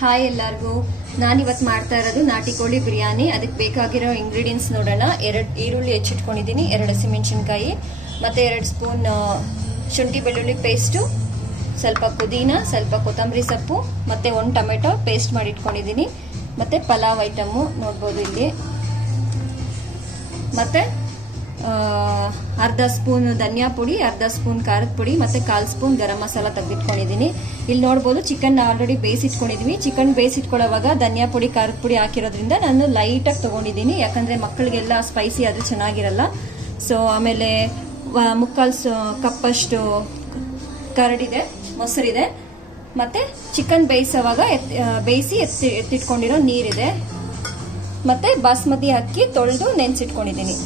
Hi ಎಲ್ಲರಿಗೂ. ನಾನಿವತ್ತು ಮಾಡ್ತಾ ಇರೋದು ನಾಟಿ ಕೋಳಿ ಬಿರಿಯಾನಿ. ಅದಕ್ಕೆ ಬೇಕಾಗಿರೋ ಇಂಗ್ರೀಡಿಯೆಂಟ್ಸ್ ನೋಡೋಣ. 2 ಈರುಳ್ಳಿ ಹೆಚ್ಚಿಟ್ಕೊಂಡಿದ್ದೀನಿ, 2 ಹಸಿಮೆಣಸಿನ್ಕಾಯಿ, ಮತ್ತು 2 ಸ್ಪೂನ್ ಶುಂಠಿ ಬೆಳ್ಳುಳ್ಳಿ ಪೇಸ್ಟು, ಸ್ವಲ್ಪ ಪುದೀನ, ಸ್ವಲ್ಪ ಕೊತ್ತಂಬರಿ ಸೊಪ್ಪು, ಮತ್ತು 1 ಟೊಮೆಟೊ ಪೇಸ್ಟ್ ಮಾಡಿ ಇಟ್ಕೊಂಡಿದ್ದೀನಿ, ಮತ್ತು ಪಲಾವ್ ಐಟಮು ನೋಡ್ಬೋದು ಇಲ್ಲಿ, ಮತ್ತು ಅರ್ಧ ಸ್ಪೂನ್ ಧನಿಯಾ ಪುಡಿ, ಅರ್ಧ ಸ್ಪೂನ್ ಖಾರದ ಪುಡಿ, ಮತ್ತು 1/4 ಸ್ಪೂನ್ ಗರಂ ಮಸಾಲ ತೆಗೆದಿಟ್ಕೊಂಡಿದ್ದೀನಿ. ಇಲ್ಲಿ ನೋಡ್ಬೋದು ಚಿಕನ್ ಆಲ್ರೆಡಿ ಬೇಯಿಸಿಟ್ಕೊಂಡಿದ್ದೀವಿ. ಚಿಕನ್ ಬೇಯಿಸಿಟ್ಕೊಳ್ಳೋವಾಗ ಧನಿಯಾ ಪುಡಿ ಖಾರದ ಪುಡಿ ಹಾಕಿರೋದ್ರಿಂದ ನಾನು ಲೈಟಾಗಿ ತೊಗೊಂಡಿದ್ದೀನಿ, ಯಾಕಂದರೆ ಮಕ್ಕಳಿಗೆಲ್ಲ ಸ್ಪೈಸಿ ಆದರೆ ಚೆನ್ನಾಗಿರಲ್ಲ. ಸೊ ಆಮೇಲೆ 3/4 ಕಪ್ಪಷ್ಟು ಕರಡಿದೆ, ಮೊಸರಿದೆ, ಮತ್ತು ಚಿಕನ್ ಬೇಯಿಸಿ ಎತ್ತಿಟ್ಕೊಂಡಿರೋ ನೀರಿದೆ, ಮತ್ತು ಬಾಸ್ಮತಿ ಅಕ್ಕಿ ತೊಳೆದು ನೆನೆಸಿಟ್ಕೊಂಡಿದ್ದೀನಿ.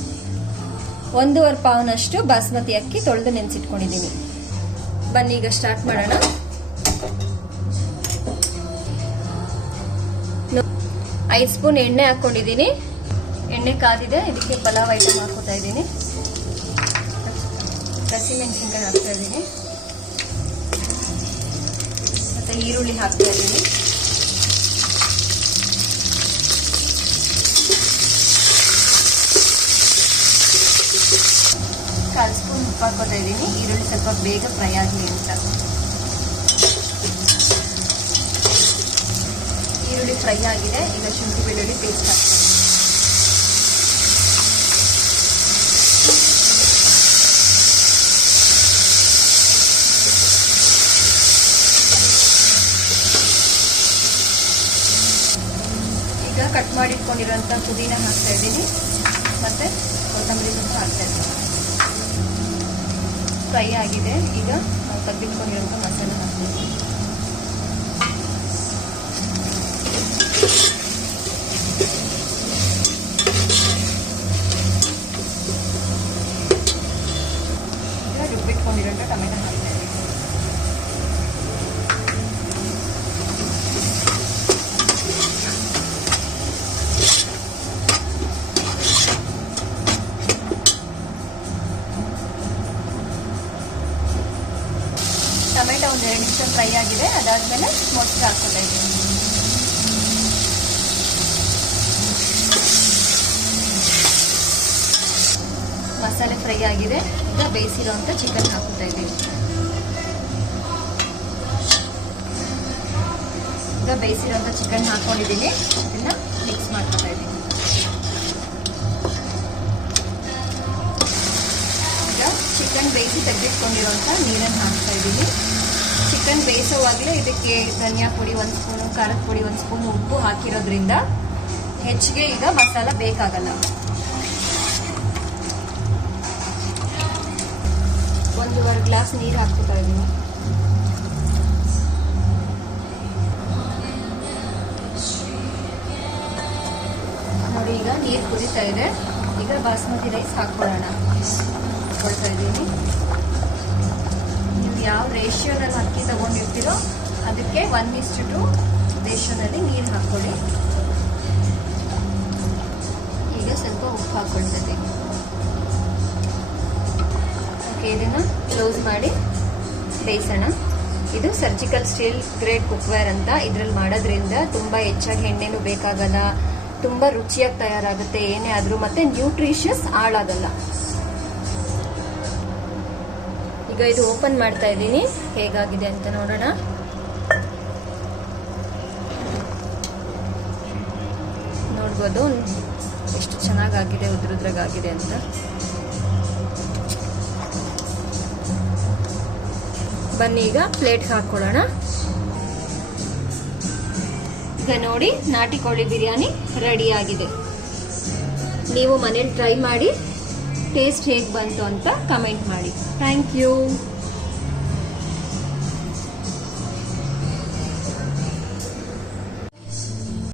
1.5 ಪಾವ್ನಷ್ಟು ಬಾಸ್ಮತಿ ಅಕ್ಕಿ ತೊಳೆದು ನೆನೆಸಿಟ್ಕೊಂಡಿದ್ದೀನಿ. ಬನ್ನಿ ಈಗ ಸ್ಟಾರ್ಟ್ ಮಾಡೋಣ. 5 ಸ್ಪೂನ್ ಎಣ್ಣೆ ಹಾಕೊಂಡಿದ್ದೀನಿ. ಎಣ್ಣೆ ಕಾದಿದೆ, ಇದಕ್ಕೆ ಪಲಾವ್ ಐಟಮ್ ಹಾಕೋತಾ ಇದ್ದೀನಿ. ಹಸಿಮೆಣಸಿನ್ಕಾಯಿ ಹಾಕ್ತಾ ಇದ್ದೀನಿ, ಮತ್ತು ಈರುಳ್ಳಿ ಹಾಕ್ತಾ ಇದ್ದೀನಿ. ಕಾಲು ಸ್ಪೂನ್ ಉಪ್ಪು ಹಾಕೋತಾ ಇದ್ದೀನಿ, ಈರುಳ್ಳಿ ಸ್ವಲ್ಪ ಬೇಗ ಫ್ರೈ ಆಗಲಿ ಅಂತ. ಈರುಳ್ಳಿ ಫ್ರೈ ಆಗಿದೆ, ಈಗ ಶುಂಠಿ ಬೆಳ್ಳುಳ್ಳಿ ಪೇಸ್ಟ್ ಹಾಕ್ತೀನಿ. ಈಗ ಕಟ್ ಮಾಡಿಟ್ಕೊಂಡಿರೋಂಥ ಪುದೀನ ಹಾಕ್ತಾ ಇದ್ದೀನಿ, ಮತ್ತು ಕೊತ್ತಂಬರಿ ಸೊಪ್ಪು ಹಾಕ್ತಾ ಇದ್ದೀನಿ. ಫ್ರೈ ಆಗಿದೆ, ಈಗ ನಾವು ತೆಗೆದಿಟ್ಕೊಂಡಿರೋಂಥ ಮಸಾಲೆ ಹಾಕ್ತೀವಿ. ಈಗ ರುಬ್ಬಿಟ್ಕೊಂಡಿರೋಂಥ ಟೊಮೆಟೊ ಹಾಕ್ತಾ ಇದ್ದೀವಿ. ಟೊಮೆಟೊ 1-2 ನಿಮಿಷ ಫ್ರೈ ಆಗಿದೆ, ಅದಾದಮೇಲೆ ಮೊಸರು ಹಾಕ್ತಾ ಇದ್ದೀನಿ. ಮಸಾಲೆ ಫ್ರೈ ಆಗಿದೆ, ಈಗ ಬೇಯಿಸಿರೋಂಥ ಚಿಕನ್ ಹಾಕ್ತಾ ಇದ್ದೀನಿ. ಈಗ ಬೇಯಿಸಿರೋಂಥ ಚಿಕನ್ ಹಾಕೊಂಡಿದ್ದೀನಿ, ಇದನ್ನ ಮಿಕ್ಸ್ ಮಾಡ್ಕೊತಾ ಇದ್ದೀನಿ. ಈಗ ಚಿಕನ್ ಬೇಯಿಸಿ ತೆಗೆದಿಟ್ಕೊಂಡಿರೋಂಥ ನೀರನ್ನು ಹಾಕ್ತಾ ಇದ್ದೀನಿ. ಚಿಕನ್ ಬೇಯಿಸೋವಾಗಲೇ ಇದಕ್ಕೆ ಧನಿಯಾ ಪುಡಿ 1 ಸ್ಪೂನು, ಖಾರದ ಪುಡಿ 1 ಸ್ಪೂನ್, ಉಪ್ಪು ಹಾಕಿರೋದ್ರಿಂದ ಹೆಚ್ಚಿಗೆ ಈಗ ಮಸಾಲ ಬೇಕಾಗಲ್ಲ. 1.5 ಗ್ಲಾಸ್ ನೀರು ಹಾಕ್ತಾ ಇದ್ದೀನಿ. ನೋಡಿ ಈಗ ನೀರು ಕುದೀತಾ ಇದೆ. ಈಗ ಬಾಸ್ಮತಿ ರೈಸ್ ಹಾಕ್ಕೊಳ್ಳೋಣ. ಹಾಕ್ಕೊಳ್ತಾ ಇದ್ದೀನಿ. ನೀವು ಯಾವ ರೇಷಿಯೋನಲ್ಲಿ ಅಕ್ಕಿ ತಗೊಂಡಿರ್ತೀರೋ ಅದಕ್ಕೆ 1:2 ರೇಷಿಯೋನಲ್ಲಿ ನೀರು ಹಾಕ್ಕೊಳ್ಳಿ. ಈಗ ಸ್ವಲ್ಪ ಉಪ್ಪು ಹಾಕ್ಕೊಳ್ತಾ ಇದ್ದೀನಿ. ಓಕೆ, ಇದನ್ನು ಕ್ಲೋಸ್ ಮಾಡಿ ಬೇಯಿಸೋಣ. ಇದು ಸರ್ಜಿಕಲ್ ಸ್ಟೀಲ್ ಗ್ರೇಡ್ ಕುಕ್ವೇರ್ ಅಂತ. ಇದರಲ್ಲಿ ಮಾಡೋದ್ರಿಂದ ತುಂಬ ಹೆಚ್ಚಾಗಿ ಎಣ್ಣೆನೂ ಬೇಕಾಗಲ್ಲ, ತುಂಬ ರುಚಿಯಾಗಿ ತಯಾರಾಗುತ್ತೆ ಏನೇ ಆದರೂ, ಮತ್ತು ನ್ಯೂಟ್ರಿಷಿಯಸ್ ಹಾಳಾಗಲ್ಲ. ಈಗ ಇದು ಓಪನ್ ಮಾಡ್ತಾ ಇದ್ದೀನಿ, ಹೇಗಾಗಿದೆ ಅಂತ ನೋಡೋಣ. ನೋಡ್ಬೋದು ಎಷ್ಟು ಚೆನ್ನಾಗಾಗಿದೆ, ಉದ್ರುದ್ರಾಗಿದೆ ಅಂತ. ಬನ್ನಿ ಈಗ ಪ್ಲೇಟ್ಗೆ ಹಾಕ್ಕೊಳ್ಳೋಣ. ಈಗ ನೋಡಿ ನಾಟಿ ಕೋಳಿ ಬಿರಿಯಾನಿ ರೆಡಿ ಆಗಿದೆ. ನೀವು ಮನೇಲಿ ಟ್ರೈ ಮಾಡಿ ಟೇಸ್ಟ್ ಹೇಗೆ ಬಂತು ಅಂತ ಕಮೆಂಟ್ ಮಾಡಿ. Thank you.